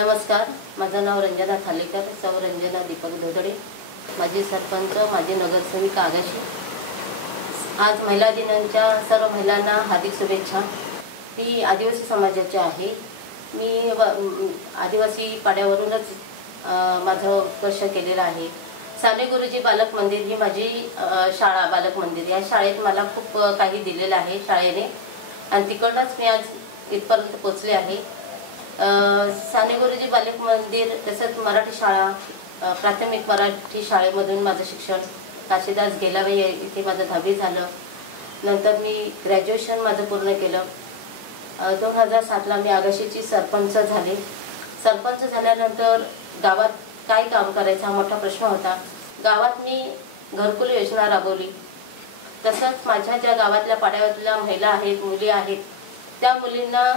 नमस्कार, माझं नाव रंजना थालेकर, सौ रंजना दीपक धोदडे, माझे सरपंच, माझे नगरसेविका आगाशी। आज महिला दिनाच्या सर्व महिलांना हार्दिक शुभेच्छा। मी आदिवासी समाजाचे आहे। मी आदिवासी पाड्यावरूनच माझं उत्कर्ष केलेलं आहे। साने गुरुजी बालक मंदिर ही माझी शाळा बालक मंदिर, या शाळेत मला खूप काही दिलेलं आहे शाळेने, आणि तिकडनंच मी आज इथपर्यंत पोहोचले आहे। साने गुरुजी बालक मंदिर तसंच मराठी शाळा, प्राथमिक मराठी शाळेमधून माझं शिक्षण, काशीदास गेलाबाई इथे माझं 10वी झालं। नंतर मी ग्रॅज्युएशन माझं पूर्ण केलं। 2007ला मी आगाशीची सरपंच झाले। सरपंच झाल्यानंतर गावात काय काम करायचा हा मोठा प्रश्न होता। गावात मी घरकुल योजना राबवली। तसंच माझ्या ज्या गावातल्या पाड्यातल्या महिला आहेत, मुली आहेत, त्या मुलींना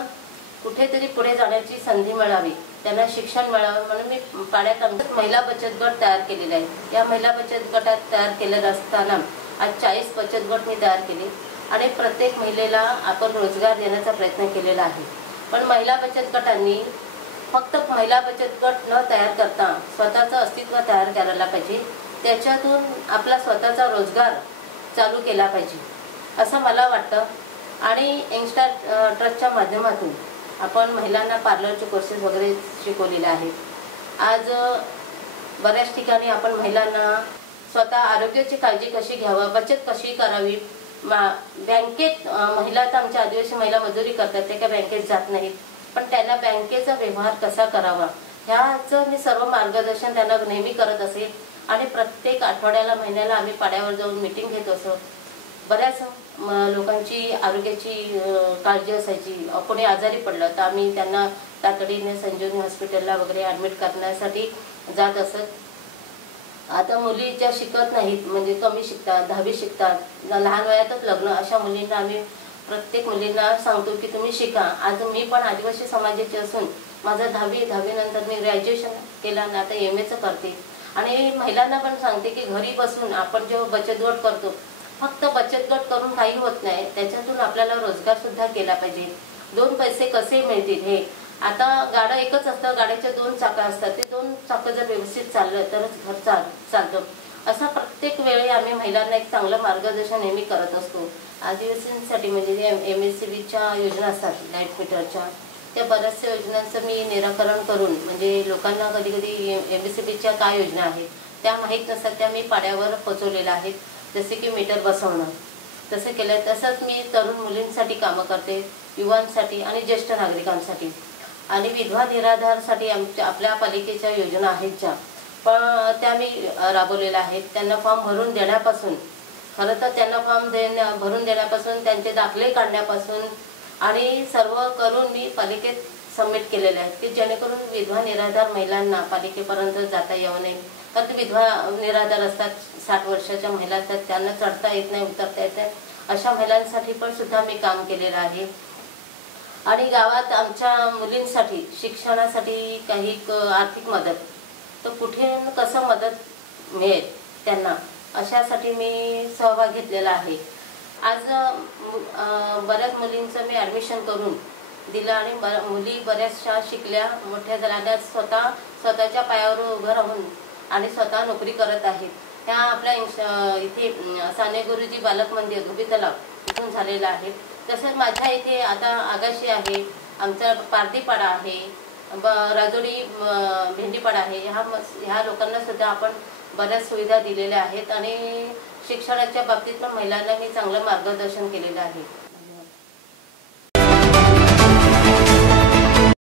कुठेतरी पुढे जाण्याची संधी मिळावी, त्यांना शिक्षण मिळावं म्हणून मी पाड्यात महिला बचत गट तयार केलेले आहे। या महिला बचत गटात तयार केलेलं असताना आज 40 बचत गट मी तयार केले आणि प्रत्येक महिलेला आपण रोजगार देण्याचा प्रयत्न केलेला आहे। पण महिला बचत गटांनी फक्त महिला बचत गट न तयार करता स्वतःचं अस्तित्व तयार करायला पाहिजे, त्याच्यातून आपला स्वतःचा रोजगार चालू केला पाहिजे असं मला वाटतं। आणि यंगस्टर ट्रस्टच्या माध्यमातून आपण महिलांना पार्लरचे कोर्सेस वगैरे शिकवलेले आहेत। आज बऱ्याच ठिकाणी आपण महिलांना स्वतः आरोग्याची काळजी कशी घ्यावी, बचत कशी करावी, बँकेत महिला तर आमच्या आदिवासी महिला मजुरी करतात, ते काय बँकेत जात नाहीत, पण त्यांना बँकेचा व्यवहार कसा करावा ह्याचं मी सर्व मार्गदर्शन त्यांना नेहमी करत असे। आणि प्रत्येक आठवड्याला महिन्याला आम्ही पाड्यावर जाऊन मीटिंग घेत असो। बऱ्याच लोकांची आरोग्याची काळजी असायची, कोणी आजारी पडलं तर आम्ही त्यांना तातडीने संजीवनी हॉस्पिटलला वगैरे ॲडमिट करण्यासाठी जात असत। आता मुली ज्या शिकत नाहीत, म्हणजे कमी शिकतात, 10वी शिकतात, लहान वयातच लग्न, अशा मुलींना आम्ही प्रत्येक मुलींना सांगतो की तुम्ही शिका। आज मी पण आदिवासी समाजाची असून माझं 10वी नंतर मी ग्रॅज्युएशन केलं आणि आता MA करते। आणि महिलांना पण सांगते की घरी बसून आपण जेव्हा बचत गट करतो, फक्त बचत गट करून काही होत नाही, त्याच्यातून आपल्याला रोजगार सुद्धा केला पाहिजे। 2 पैसे कसे मिळतील हे, आता गाडं एकच असतं, गाड्याचे 2 चाकं असतात, ते 2 चाकं जर व्यवस्थित चाललं तरच घर चालतं। असं प्रत्येक वेळी आम्ही महिलांना एक चांगलं मार्गदर्शन नेहमी करत असतो। आदिवासींसाठी म्हणजे MSCBच्या योजना असतात लाईट मीटरच्या, त्या बऱ्याचशा योजनांचं मी निराकरण करून, म्हणजे लोकांना कधी कधी MSCBच्या काय योजना आहेत त्या माहीत नसतात, त्या मी पाड्यावर पोचवलेल्या आहेत। जसे की मीटर बसवणं, तसं केलं। तसंच मी तरुण मुलींसाठी कामं करते, युवांसाठी आणि ज्येष्ठ नागरिकांसाठी, आणि विधवा निराधारसाठी आपल्या पालिकेच्या योजना आहेत ज्या, पण त्या मी राबवलेल्या आहेत। त्यांना फॉर्म भरून देण्यापासून, खरं तर त्यांना फॉर्म भरून देण्यापासून, त्यांचे दाखले काढण्यापासून आणि सर्व करून मी पालिकेत सबमिट केलेले आहेत की जेणेकरून विधवा निराधार महिलांना पालिकेपर्यंत जाता येऊ नये। कारण विधवा निराधार असतात, 60 वर्षाच्या महिला असतात, त्यांना चढता येत नाही, उतरता येत नाही, अशा महिलांसाठी पण सुद्धा मी काम केलेलं आहे। आणि गावात आमच्या मुलींसाठी शिक्षणासाठी काही आर्थिक मदत, तर कुठे कसं मदत मिळेल त्यांना, अशासाठी मी सहभाग घेतलेला आहे। आज बऱ्याच मुलींचं मी ॲडमिशन करून दिलं आणि मुली बऱ्याचशा शिकल्या, मोठ्या झाल्या, स्वतःच्या पायावर उभं राहून आणि स्वतः नोकरी करत आहेत। त्या आपल्या इथे साने गुरुजी बालक मंदिर धुबी तलाव इथून झालेलं आहे। तसंच माझ्या इथे आता आगाशी आहे, आमचा पारदीपाडा आहे, राजोडी भेंडीपाडा आहे, ह्या लोकांना सुद्धा आपण बऱ्याच सुविधा दिलेल्या आहेत। आणि शिक्षणाच्या बाबतीत पण महिलांना मी चांगलं मार्गदर्शन केलेलं आहे।